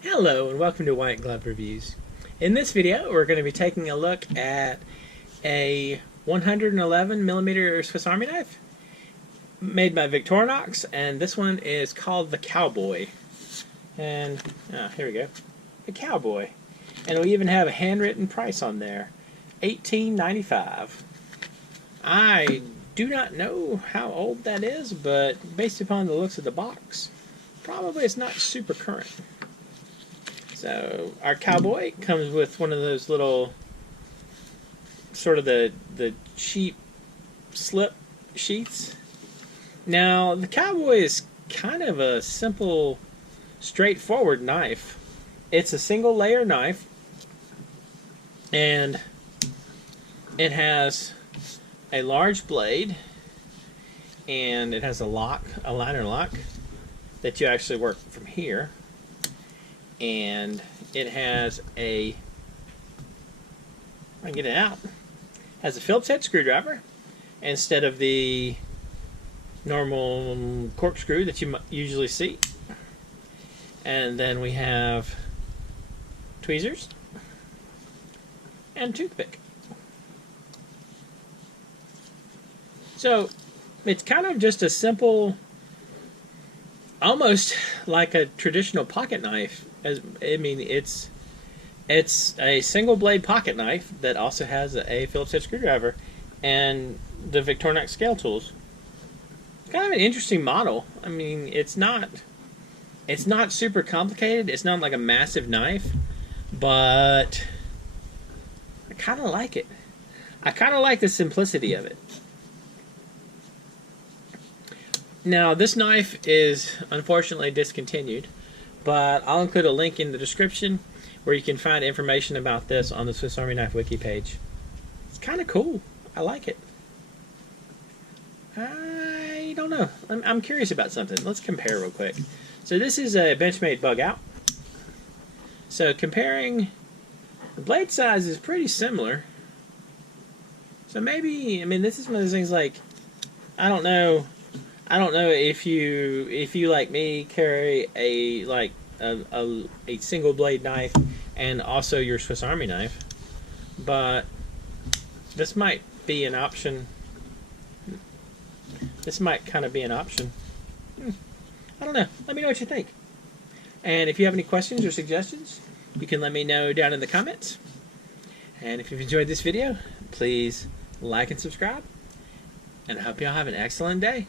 Hello and welcome to White Glove Reviews. In this video we're going to be taking a look at a 111mm Swiss Army knife made by Victorinox, and this one is called the Cowboy. And here we go, the Cowboy. And we even have a handwritten price on there, $18.95. I do not know how old that is, but based upon the looks of the box, probably it's not super current. So our Cowboy comes with one of those little, sort of the cheap slip sheaths. Now the Cowboy is kind of a simple, straightforward knife. It's a single layer knife, and it has a large blade, and it has a liner lock that you actually work from here. And it has a, I can get it out, has a Phillips head screwdriver instead of the normal corkscrew that you usually see. And then we have tweezers and toothpick. So it's kind of just a simple, almost like a traditional pocket knife. It's a single blade pocket knife that also has a Phillips head screwdriver and the Victorinox scale tools. Kind of an interesting model. I mean, it's not super complicated. It's not like a massive knife, but I kind of like it. I kind of like the simplicity of it. Now, this knife is unfortunately discontinued, but I'll include a link in the description where you can find information about this on the Swiss Army Knife Wiki page. It's kind of cool. I like it. I don't know. I'm curious about something. Let's compare real quick. So this is a Benchmade bug out. So comparing, the blade size is pretty similar. So maybe, I mean, this is one of those things like, I don't know if you like me carry a single blade knife and also your Swiss Army knife, but this might be an option. This might kind of be an option. I don't know. Let me know what you think. And if you have any questions or suggestions, you can let me know down in the comments. And if you've enjoyed this video, please like and subscribe. And I hope y'all have an excellent day.